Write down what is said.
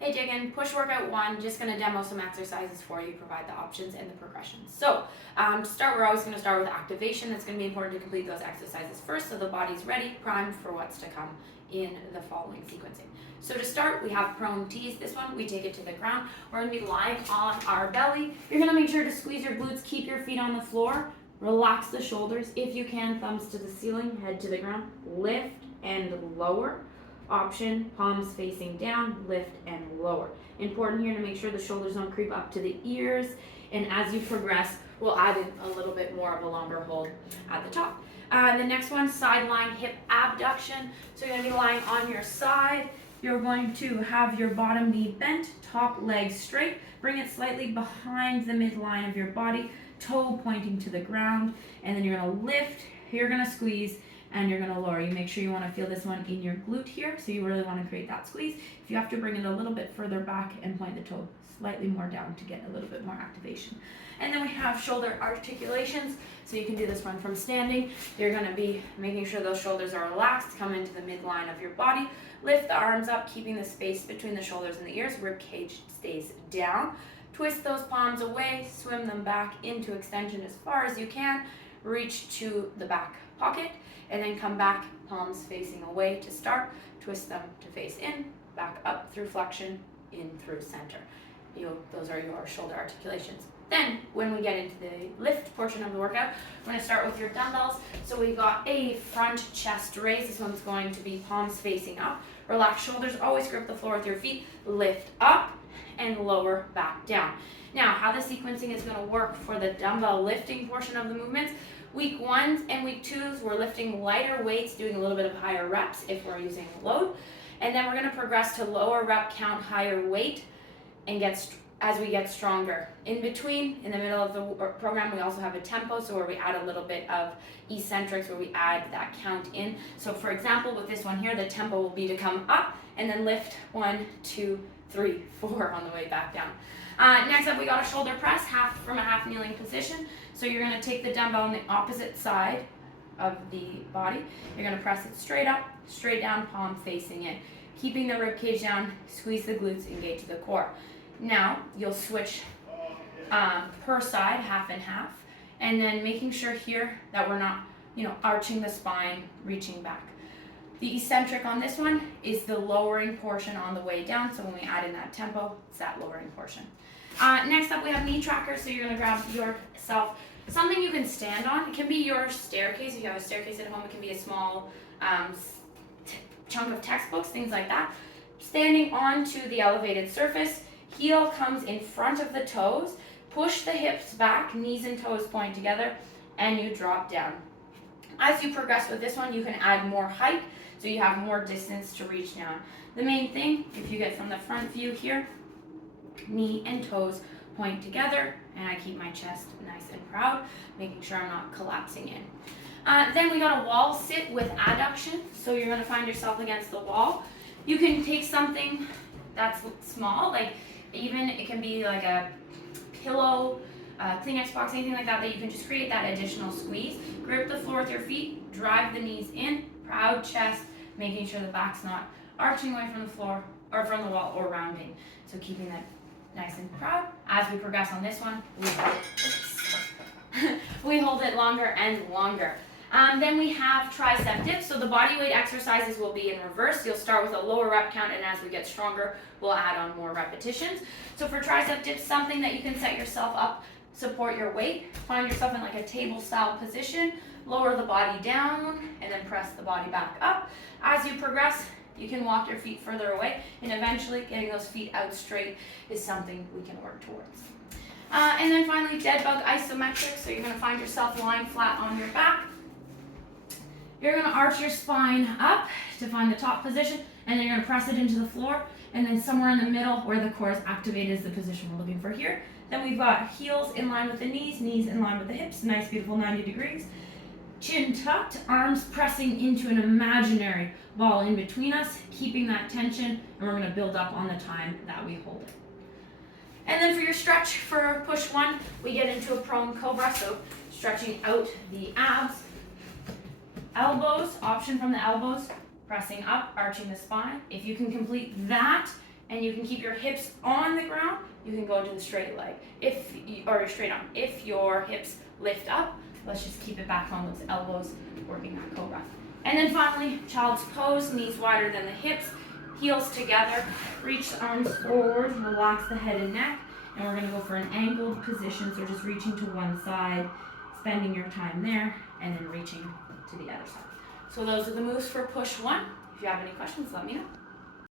Hey Jagan, push workout 1, just going to demo some exercises for you, provide the options and the progressions. So to start, we're always going to start with activation. It's going to be important to complete those exercises first so the body's ready, primed for what's to come in the following sequencing. So to start, we have prone tees. This one, we take it to the ground. We're going to be lying on our belly. You're going to make sure to squeeze your glutes, keep your feet on the floor, relax the shoulders. If you can, thumbs to the ceiling, head to the ground, lift and lower. Option, palms facing down, lift and lower. Important here to make sure the shoulders don't creep up to the ears, and as you progress, we'll add in a little bit more of a longer hold at the top. The next one, side lying hip abduction. So you're going to be lying on your side. You're going to have your bottom knee bent, top leg straight. Bring it slightly behind the midline of your body, toe pointing to the ground, and then you're going to lift, you're going to squeeze, and you're going to lower. You make sure you want to feel this one in your glute here, so you really want to create that squeeze. If you have to bring it a little bit further back and point the toe slightly more down to get a little bit more activation. And then we have shoulder articulations, so you can do this one from standing. You're going to be making sure those shoulders are relaxed, come into the midline of your body, lift the arms up, keeping the space between the shoulders and the ears, rib cage stays down. Twist those palms away, swim them back into extension as far as you can, reach to the back pocket, and then come back, palms facing away to start. Twist them to face in, back up through flexion, in through center. Those are your shoulder articulations. Then, when we get into the lift portion of the workout, we're going to start with your dumbbells. So we've got a front chest raise. This one's going to be palms facing up. Relax shoulders, always grip the floor with your feet. Lift up and lower back down. Now, how the sequencing is going to work for the dumbbell lifting portion of the movements, week 1s and week 2s, we're lifting lighter weights, doing a little bit of higher reps if we're using load. And then we're going to progress to lower rep count, higher weight, and as we get stronger. In between, in the middle of the program, we also have a tempo, so where we add a little bit of eccentrics, where we add that count in. So for example, with this one here, the tempo will be to come up and then lift 1, 2, 3, 4 on the way back down. Next up, we got a shoulder press, from a half kneeling position. So you're going to take the dumbbell on the opposite side of the body. You're going to press it straight up, straight down, palm facing in. Keeping the rib cage down, squeeze the glutes, engage the core. Now, you'll switch per side, half and half, and then making sure here that we're not, arching the spine, reaching back. The eccentric on this one is the lowering portion on the way down, so when we add in that tempo, it's that lowering portion. Next up, we have knee trackers, so you're going to grab yourself something you can stand on. It can be your staircase. If you have a staircase at home, it can be a small chunk of textbooks, things like that. Standing onto the elevated surface, heel comes in front of the toes, push the hips back, knees and toes point together, and you drop down. As you progress with this one, you can add more height, so you have more distance to reach down. The main thing, if you get from the front view here, knee and toes point together, and I keep my chest nice and proud, making sure I'm not collapsing in. Then we got a wall sit with adduction, so you're going to find yourself against the wall. You can take something that's small, like even it can be like a pillow, Kleenex box, anything like that, that you can just create that additional squeeze. Grip the floor with your feet, drive the knees in, proud chest, making sure the back's not arching away from the floor or from the wall or rounding. So keeping that nice and proud. As we progress on this one, we hold it longer and longer. Then we have tricep dips. So the body weight exercises will be in reverse. You'll start with a lower rep count, and as we get stronger, we'll add on more repetitions. So for tricep dips, something that you can set yourself up, support your weight, find yourself in like a table style position, lower the body down, and then press the body back up. As you progress, you can walk your feet further away, and eventually getting those feet out straight is something we can work towards. And then finally, dead bug isometric. So you're going to find yourself lying flat on your back. You're going to arch your spine up to find the top position, and then you're going to press it into the floor, and then somewhere in the middle where the core is activated is the position we're looking for here. Then we've got heels in line with the knees in line with the hips, nice beautiful 90 degrees. Chin tucked, arms pressing into an imaginary ball in between us, keeping that tension, and we're going to build up on the time that we hold it. And then for your stretch for push 1, we get into a prone cobra, so stretching out the abs. Elbows, option from the elbows, pressing up, arching the spine. If you can complete that and you can keep your hips on the ground, you can go into the straight leg, or straight arm. If your hips lift up, let's just keep it back on those elbows, working that cobra. And then finally, child's pose, knees wider than the hips, heels together, reach the arms forward, relax the head and neck, and we're gonna go for an angled position, so just reaching to one side, spending your time there, and then reaching to the other side. So those are the moves for push 1. If you have any questions, let me know.